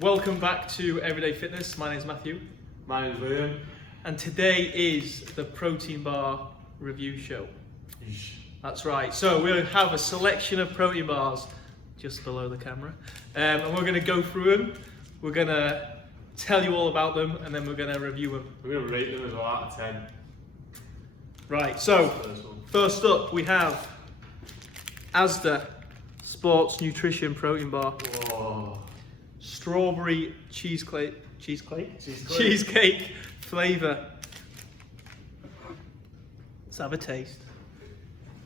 Welcome back to Everyday Fitness. My name's Matthew. My name's Liam. And today is the protein bar review show. That's right. So we'll have a selection of protein bars just below the camera. And we're going to go through them. We're going to tell you all about them and then we're going to review them. We're going to rate them as well out of 10. Right, so first up we have Asda Sports Nutrition Protein Bar. Whoa. Strawberry cheesecake flavour. Let's have a taste.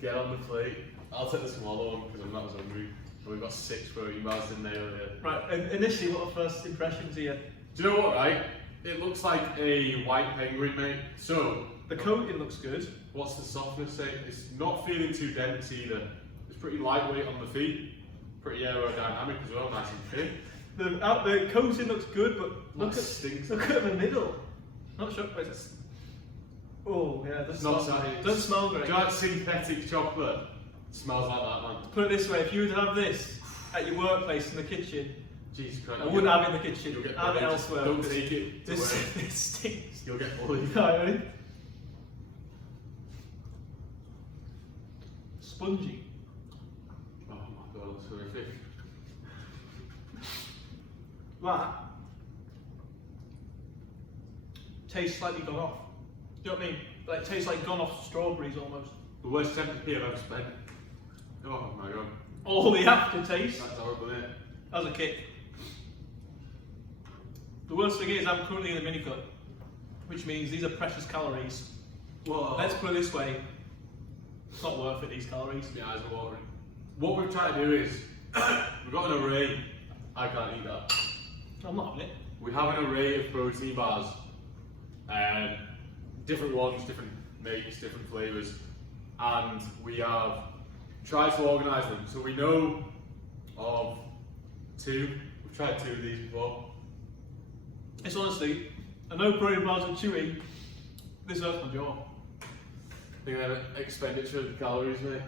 Get on the plate. I'll take the smaller one because I'm not as hungry. We've got 6 protein bars in there earlier. Right, and initially what are first impressions here? Do you know what, right? It looks like a white penguin, mate. So, The coating looks good. what's the softness say? It's not feeling too dense either. It's pretty lightweight on the feet. Pretty aerodynamic as well, nice and thin. The coating looks good, but look Stinks. at the middle. Not sure, but it's... Oh, yeah, It's not doesn't smell Do great. you like synthetic chocolate? It smells like that, man. Put it this way, if you would have this at your workplace in the kitchen, Jesus Christ. I wouldn't have it in the kitchen, You'll get have it bullied. elsewhere. Don't because take it. This, to work. this stinks. You'll get bullied. Right, spongy. Oh my god, that's horrific. That tastes slightly gone off. Do you know what I mean? Like it tastes like gone off strawberries almost. The worst 70p I've ever spent. Oh my god. All the aftertaste That's horrible, isn't it? as a kick. The worst thing is I'm currently in a mini cut, which means these are precious calories. Whoa. Let's put it this way, it's not worth it, these calories. My eyes are watering. What we've tried to do is, we've got an array. I can't eat that. I'm not having it. We have an array of protein bars. Different ones, different makes, different flavours. And we have tried to organise them. So we know of 2. We've tried 2 of these before. It's honestly, I know protein bars are chewy, this hurts my jaw. I think they're expenditure of calories, mate.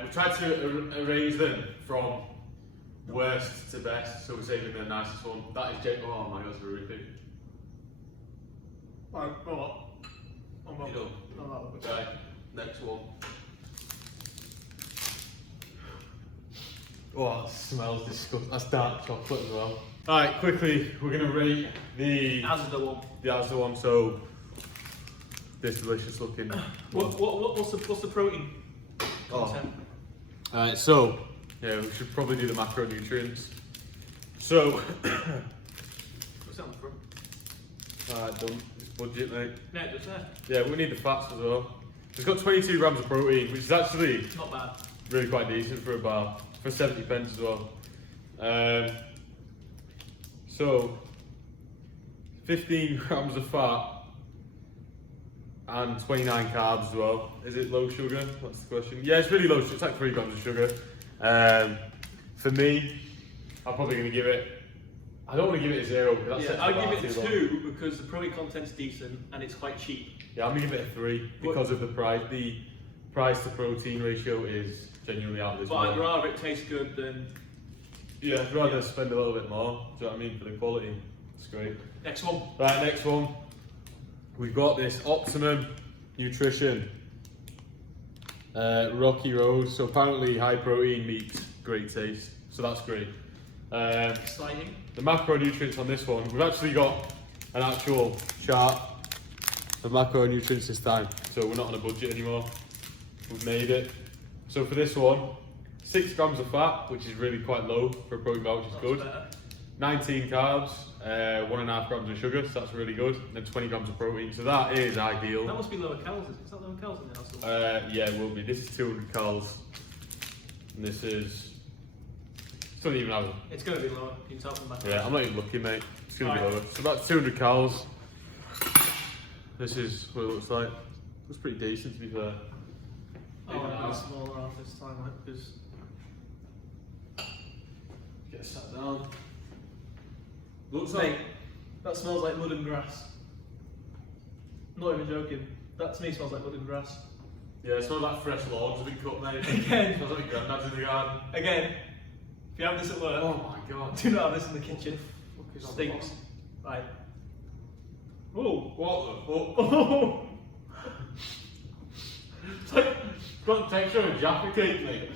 We've tried to arrange them from worst to best, so we're saving the nicest one. That is oh my god, that's horrific. Right, well, I'm not. You know. I'm not with it. Okay, next one. Oh, that smells disgusting. That's dark chocolate as well. Alright, quickly, we're going to rate the Asda one. Asda one. So, this delicious looking. What's the protein Oh. content? Alright, so, yeah, we should probably do the macronutrients. So, What's that on the front? alright, done. It's budget, mate. Yeah, just there. Yeah, we need the fats as well. It's got 22 grams of protein, which is actually Not bad. really quite decent for a bar, for 70 pence as well. So, 15 grams of fat and 29 carbs as well. Is it low sugar? That's the question. Yeah, it's really low sugar. It's like 3 grams of sugar. For me, I'm probably going to give it, I don't want to give it a 0 because that's Yeah, I'll give it too a low. 2 because the protein content's decent and it's quite cheap. Yeah, I'm going to give it a 3 because of the price. The price to protein ratio is genuinely out of this But I'd world. rather it taste good than... Yeah, I'd rather spend a little bit more. Do you know what I mean? For the quality, it's great. Next one. Right, next one. We've got this Optimum Nutrition Rocky Road. So apparently high protein meat, great taste. So that's great. Exciting. The macronutrients on this one, we've actually got an actual chart of macronutrients this time. So we're not on a budget anymore. We've made it. So for this one, 6 grams of fat, which is really quite low for a protein bar, which is good. Better. 19 carbs, 1.5 grams of sugar, so that's really good. And then 20 grams of protein, so that is ideal. That must be lower calories. Is that lower calories in there? Yeah, it will be. This is 200 calories, and this is. It's not even have. It's going to be lower. You can tell from the back. Yeah, I'm not even looking, mate. It's gonna be Right. lower. So about 200 calories. This is what it looks like. Looks pretty decent, to be fair. Oh, no, it's smaller off this time, like, because... Get sat down. Looks Mate, like. that smells like mud and grass. Not even joking. That to me smells like mud and grass. Yeah, it smells like fresh lawns have been cut, mate. Again. It smells like granddad's in the garden. Again, If you have this at work, Oh my god. do not have this in the kitchen. What the fuck is Stinks. that? Right. Oh. What the fuck? Oh. It's like, it's got the texture of a Jaffa cake, mate.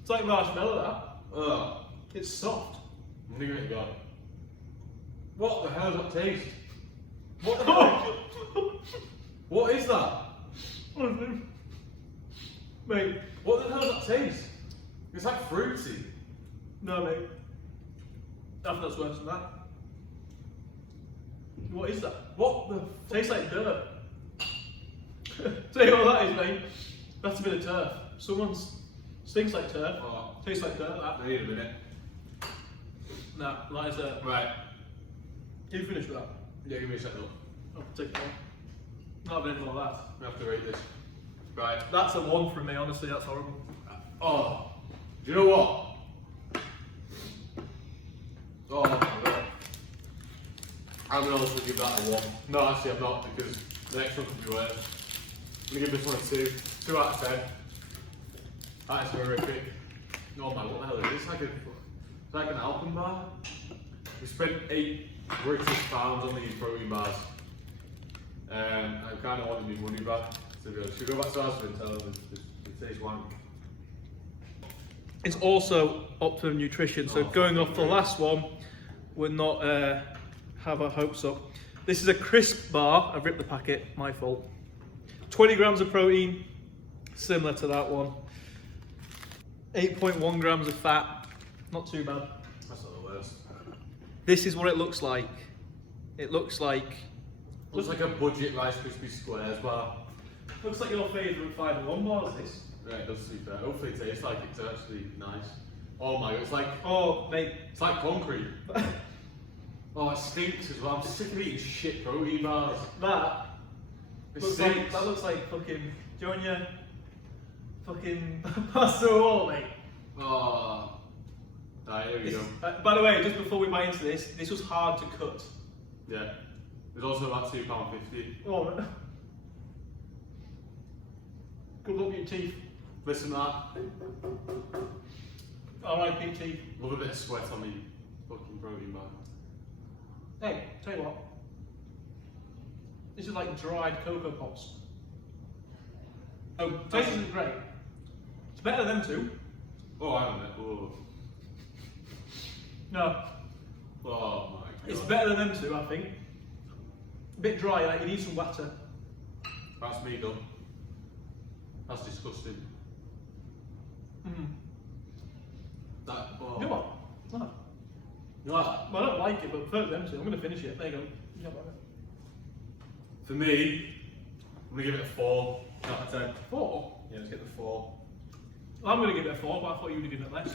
It's like marshmallow, that. Ugh. It's soft. I'm gonna give it a go. What the hell does that taste? What the hell? What is that? Mate. What the hell does that taste? It's like fruity. No, mate. I think that's worse than that. What is that? What the? Tastes like dirt. Tell you what that is, mate. That's a bit of turf. Someone's stinks like turf. Oh. Tastes like dirt. That. I need a minute. Nah, that is dirt. Right. You finished with that? Yeah, give me a second. I'll take it on. Not having any more of that. I have to rate this. Right. That's a 1 from me, honestly. That's horrible. Oh. Do you know what? Oh my god. I'm gonna also give that a 1. No, actually I'm not, because the next one could be worse. I'm gonna give this one a 2. 2 out of 10. That is horrific. Oh my, what the hell is this? It's like an Alpen bar. We spent 8 British pounds on these protein bars. I kind of wanted my money back. To be honest. Should we go back to Asda and tell them it tastes wank? It's also Optimum Nutrition, so Oh, going off the great. last one, we're not have our hopes up. This is a crisp bar. I've ripped the packet, my fault. 20 grams of protein, similar to that one. 8.1 grams of fat, not too bad. That's not the worst. This is what it looks like. It looks like Looks like a budget Rice Krispie Squares bar. looks like your favourite 5-in-1 bar. Is this? Right, it does to be fair. Hopefully it tastes like it's actually nice. Oh my god, Oh, mate. it's like concrete. Oh, it stinks as well. I'm sick of eating shit protein bars. That It looks stinks. like fucking Junior. Fucking pasta wall, mate. Oh. Right, here we go. By the way, just before we bite into this was hard to cut. Yeah. There's also about £2.50. Oh, man. Good luck with your teeth. Listen to that. R.I.P. teeth. Love a bit of sweat on the fucking protein bar. Hey, tell you what. This is like dried Cocoa Pops. Oh, taste isn't great. It's better than them two. Oh, I haven't. Oh. No, Oh my god. it's better than them two, I think. A bit dry, like you need some water. That's me done. That's disgusting. Mm. That. Oh. You know what? No. You like that? Well, I don't like it, but prefer them two. I'm going to finish it. There you go. You have it. For me, I'm gonna give it a 4 out of 10. 4? Yeah, let's get the 4. Well, I'm going to give it a 4, but I thought you would give it less.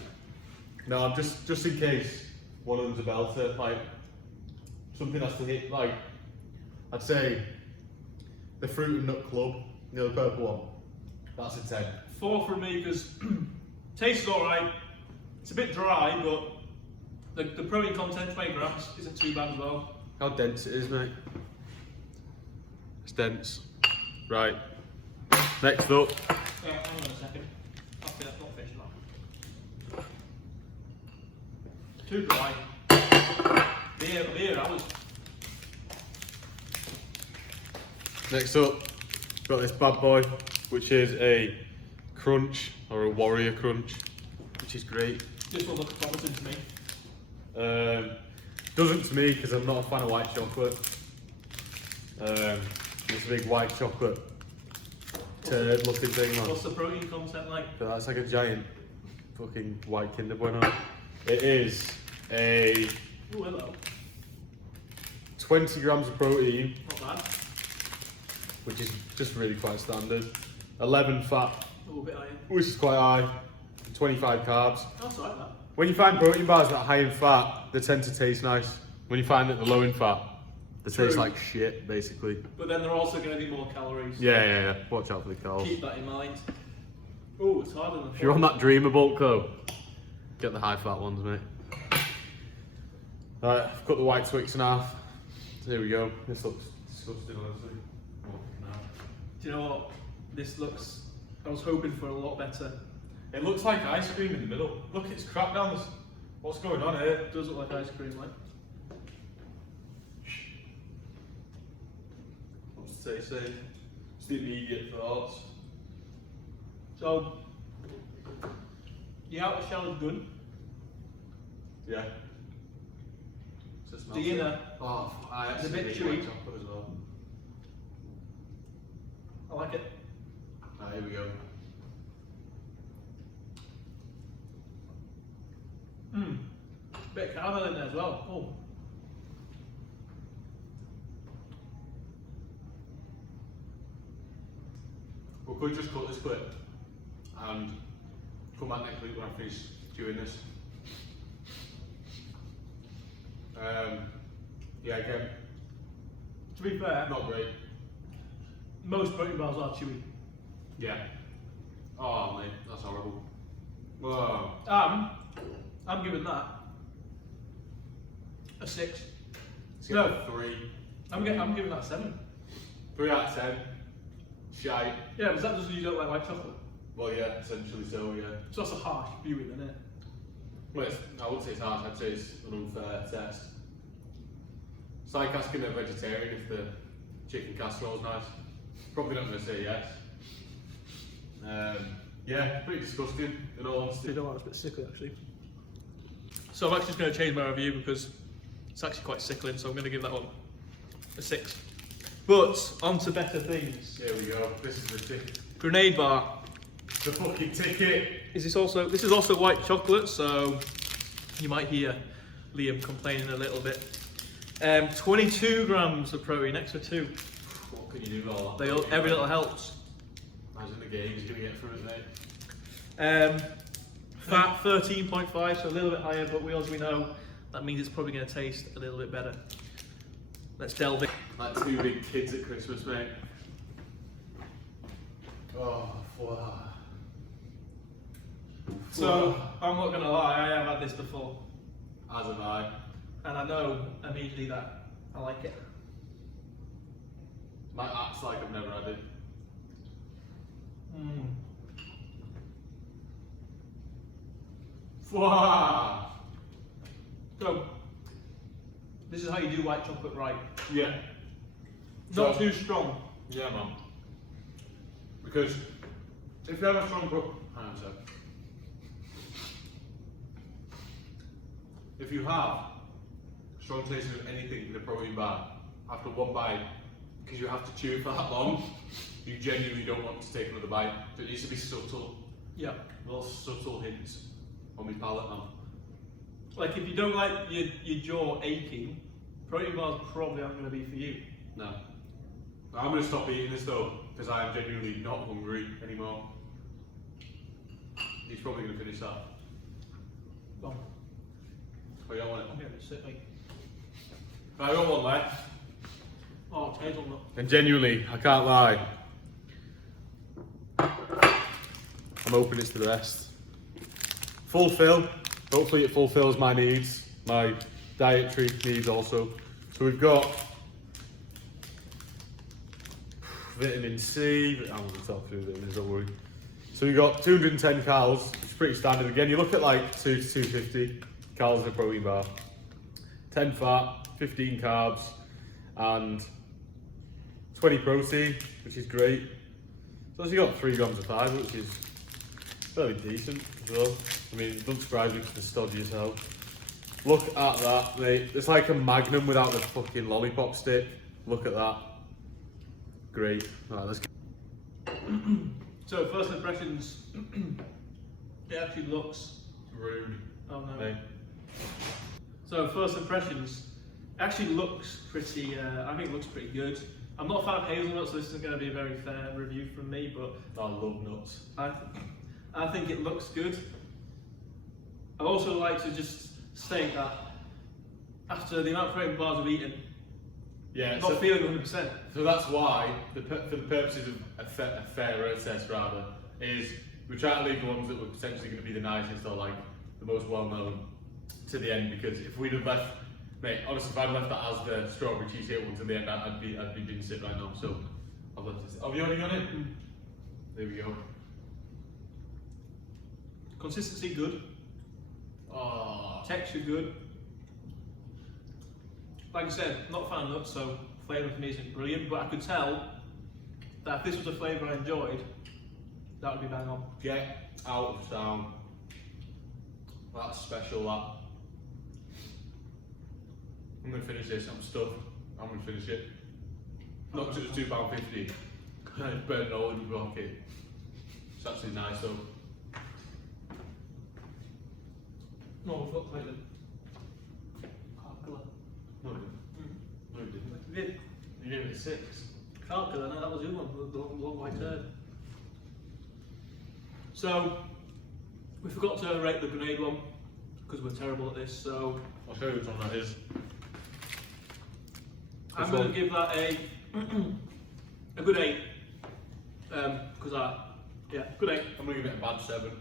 No, I'm just in case one of them's a belter, like something has to hit. Like I'd say the Fruit and Nut Club, you know, the purple one. That's a 10. 4 from me because taste is alright. It's a bit dry, but the protein content, 20 grams, isn't too bad as well. How dense it is, mate. It's dense. Right. Next up. Hang on a second. That's not finished now. Too dry. Beer hours. Next up, got this bad boy, which is a crunch or a warrior crunch, which is great. This one looks promising to me. Doesn't to me because I'm not a fan of white chocolate. It's a big white chocolate turd looking thing, man. What's the protein content like? But that's like a giant fucking white Kinder Bueno. It is a Oh, hello. 20 grams of protein, Not bad. which is just really quite standard. 11 fat, Oh, a bit iron. which is quite high. 25 carbs. That's alright, that. When you find protein bars that are high in fat, they tend to taste nice. When you find that they're low in fat, they taste True. like shit, basically. But then they're also going to be more calories. Yeah. Watch out for the carbs. Keep that in mind. Oh, it's harder than If you're on that dreamer bulk though, get the high fat ones, mate. Right, I've cut the white Twix in half. So here we go. This looks disgusting, honestly. Do you know what? This looks. I was hoping for a lot better. It looks like ice cream in the middle. Look, it's crap down this. What's going on here? Does look like ice cream, like. What's the taste saying? It's the immediate thoughts. So, the outer shell is good. Yeah. It's The inner, Oh, I it's a actually bit really chewy. like chocolate as well. I like it. Ah, here we go. Bit of caramel in there as well. Oh. We could just cut this clip and come back next week when I finish chewing this. Yeah, again, To be fair, not great. most protein bars are chewy. Yeah. Oh, mate, that's horrible. Whoa. I'm giving that a 6. Let's No. get a 3. I'm giving that a 7. 3 out of 10. Shite. Yeah, because that doesn't you don't like white chocolate. Well, yeah, essentially so, yeah. So that's a harsh viewing, isn't it? Well, I wouldn't say it's harsh, I'd say it's an unfair test. It's like asking a vegetarian if the chicken casserole is nice. Probably not going to say yes. Yeah, pretty disgusting in all I honesty. don't like it's a bit sickly actually. So I'm actually just going to change my review because it's actually quite sickly, so I'm going to give that one a 6. But on to better things. Here we go, this is the ticket. Grenade bar. The fucking ticket! This is also white chocolate, so you might hear Liam complaining a little bit. 22 grams of protein, extra 2. What can you do with all that? Every little helps. Imagine the game he's going to get through it, mate. Fat 13.5, so a little bit higher, but as we know, that means it's probably going to taste a little bit better. Let's delve in. Like 2 big kids at Christmas, mate. Oh, wow. So, I'm not going to lie, I have had this before. As have I. And I know immediately that I like it. Might act like I've never had it. Wow. So, this is how you do white chocolate right. Yeah. Not So- too strong. Yeah, man. Because if you have a strong hang on a sec. If you have strong taste of anything in a protein bar after one bite, because you have to chew it for that long, you genuinely don't want to take another bite. So it needs to be subtle, Yeah. little subtle hints on my palate now. Like if you don't like your jaw aching, protein bars probably aren't going to be for you. No. I'm going to stop eating this though, because I am genuinely not hungry anymore. He's probably going to finish that. Well, Oh, you don't want it? I'm getting sick, mate. I got one left. Oh, hazelnut. And genuinely, I can't lie, I'm hoping it's the best. Fulfill. Hopefully it fulfills my needs, my dietary needs also. So we've got vitamin C, I'm going to talk through vitamins, don't worry. So we've got 210 calories, which is pretty standard. Again, you look at like 2 to 250 calories in a protein bar. 10 fat, 15 carbs, and 20 protein, which is great. So you've got 3 grams of fibre, which is fairly decent as well. I mean, it doesn't surprise me because it's stodgy as hell. Look at that, mate. It's like a Magnum without the fucking lollipop stick. Look at that. Great. Right, let's go. So first impressions, it actually looks Rude. Oh no. Mate. So first impressions, it actually looks pretty. I think it looks pretty good. I'm not a fan of hazelnut, so this isn't going to be a very fair review from me. But I love nuts. I think it looks good. I'd also like to just state that after the amount of protein bars I've eaten, Yeah. I'm not feeling 100%. So that's why, for the purposes of a fairer test rather, is we try to leave the ones that were potentially going to be the nicest or like the most well known to the end, because if we'd have left, mate, honestly, if I'd left that as the strawberry cheesecake one to the end, I'd be binge it right now. So I've left it. Have you already got it? There we go. Consistency good. Oh. Texture good. Like I said, not a fan of nuts, so flavour for me isn't brilliant, but I could tell that if this was a flavour I enjoyed, that would be bang on. Get out of sound. That's special, that. I'm going to finish this, I'm stuffed. I'm going to finish it. Not because it was £2.50. I burnt all in the bucket. It's actually nice though. No, we've got Clayton. Calcula. No, it didn't. You did. You gave it a 6. Calcula, no, that was the other one, the long white turd. So, we forgot to rate the grenade one, because we're terrible at this, so I'll show you which one that is. I'm going to give that a good 8. Because yeah, good 8. I'm going to give it a bad 7.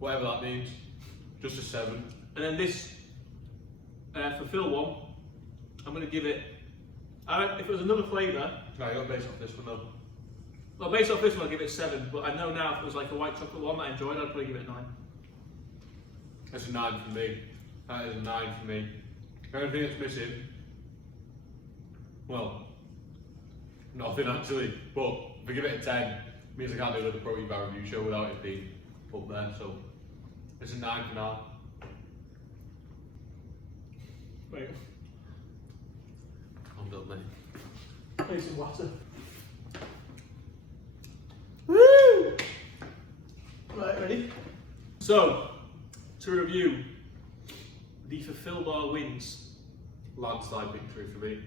Whatever that means. Just a 7. And then this, for Phil one, I'm going to give it, if it was another flavour, Right, you got based off this one though. well based off this one I'll give it 7, but I know now if it was like a white chocolate one that I enjoyed, I'd probably give it a 9. That's a 9 for me. That is a 9 for me. The only thing that's missing, well, nothing actually, but if I give it a 10, it means I can't do another protein bar review show without it being up there, so it's a 9 for now. Wait, I'm done, mate. play some water. Woo! Right, ready? So, to review, the Fulfill Bar wins. Landslide victory for me.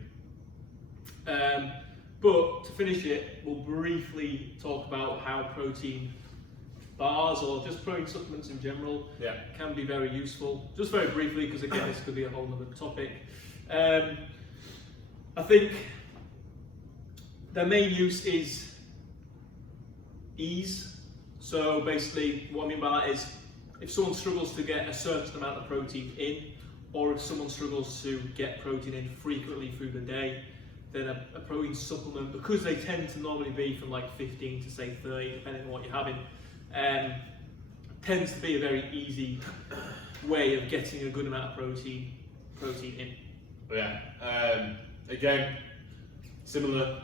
But to finish it, we'll briefly talk about how protein bars or just protein supplements in general can be very useful. Just very briefly, because again, this could be a whole other topic. I think their main use is ease. So basically, what I mean by that is if someone struggles to get a certain amount of protein in, or if someone struggles to get protein in frequently through the day, then a protein supplement, because they tend to normally be from like 15 to say 30, depending on what you're having, tends to be a very easy way of getting a good amount of protein in. Yeah, again, similar.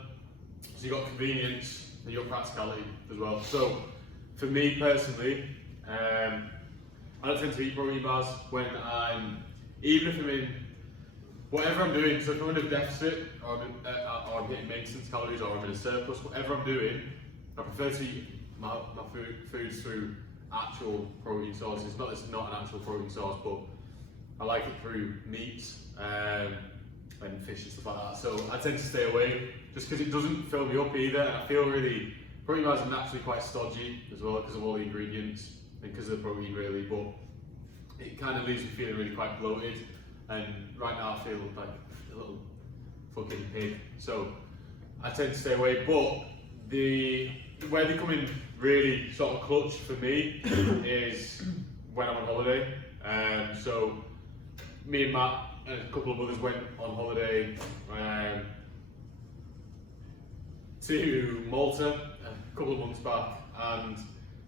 So you've got convenience and you've got practicality as well. So for me personally, I don't tend to eat protein bars when even if I'm in, whatever I'm doing, so if I'm in a deficit or I'm hitting maintenance calories or I'm in a surplus, whatever I'm doing, I prefer to eat my foods through actual protein sources. Not that it's not an actual protein source, but I like it through meats and fish and stuff like that. So I tend to stay away just because it doesn't fill me up either. And I feel really, protein bars are naturally quite stodgy as well because of all the ingredients and because of the protein really, but it kind of leaves me feeling really quite bloated. And right now I feel like a little fucking pig. So I tend to stay away, but where they come in really sort of clutch for me is when I'm on holiday. So me and Matt and a couple of others went on holiday to Malta a couple of months back, and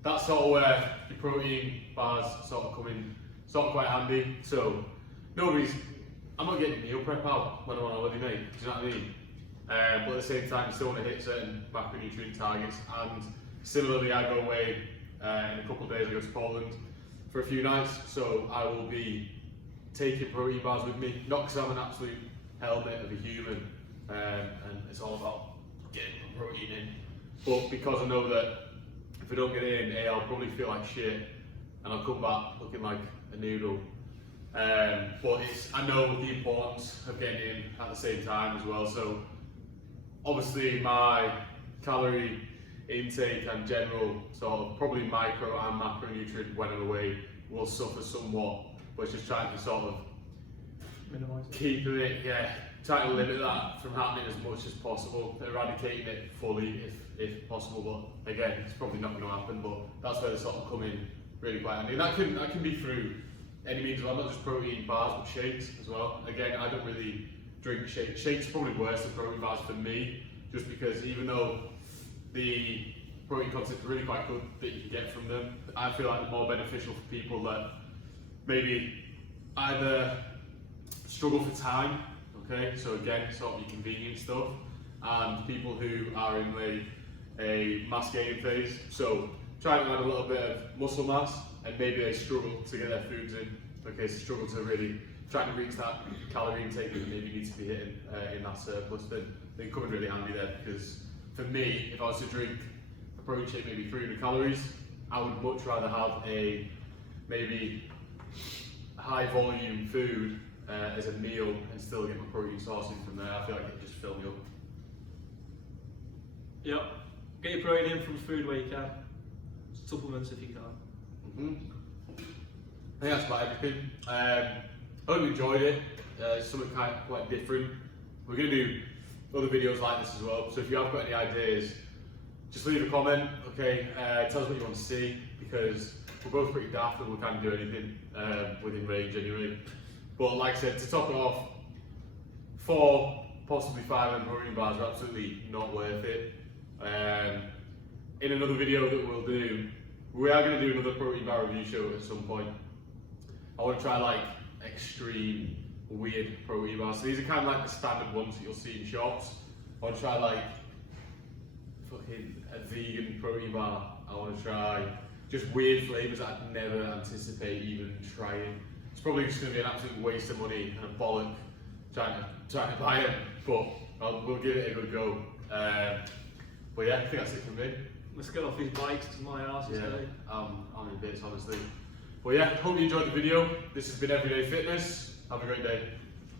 that's sort of where the protein bars sort of come in sort of quite handy. So I'm not getting meal prep out when I'm on holiday, mate, do you know what I mean? But at the same time, I still want to hit certain macronutrient targets, and similarly I go away in a couple of days. I go to Poland for a few nights, so I will be taking protein bars with me, not because I'm an absolute helmet of a human and it's all about getting the protein in, but because I know that if I don't get it in, I'll probably feel like shit and I'll come back looking like a noodle. But I know the importance of getting in at the same time as well. So obviously my calorie intake and general sort of probably micro and macronutrient when I'm away will suffer somewhat, but it's just trying to sort of keep it, trying to limit that from happening as much as possible, eradicating it fully if possible. But again, it's probably not going to happen, but that's where they sort of come in really quite handy. And that can be through any means as well, not just protein bars, but shakes as well. Again, I don't really drink shakes. Shakes are probably worse than protein bars for me, just because even though the protein content is really quite good that you can get from them, I feel like they're more beneficial for people that maybe either struggle for time, okay, so again, sort of your convenient stuff, and people who are in a mass gaining phase, so trying to add a little bit of muscle mass, and maybe they struggle to get their foods in, okay, so struggle to really try to reach that calorie intake that maybe need to be hitting in that surplus, then they come in really handy there, because for me, if I was to drink a protein shake maybe 300 calories, I would much rather have a maybe high volume food as a meal and still get my protein sourcing from there. I feel like it can just fill me up. Yep. Get your protein in from food where you can. Supplements if you can. I think that's about everything. I hope you enjoyed it. Something kind of quite different. We're going to do other videos like this as well. So if you have got any ideas, just leave a comment. Okay, tell us what you want to see, because we're both pretty daft and we can't do anything within range anyway. But like I said, to top it off, 4, possibly 5 protein bars are absolutely not worth it. In another video that we'll do, we are going to do another protein bar review show at some point. I want to try like extreme, weird protein bars. So these are kind of like the standard ones that you'll see in shops. I want to try like fucking a vegan protein bar. I want to try just weird flavours that I'd never anticipate even trying. It's probably just going to be an absolute waste of money and a bollock trying to buy them, but we'll give it a good go. But yeah, I think that's it from me. Let's get off these bikes to my arse today. I'm in bits honestly. But yeah, hope you enjoyed the video. This has been Everyday Fitness. Have a great day.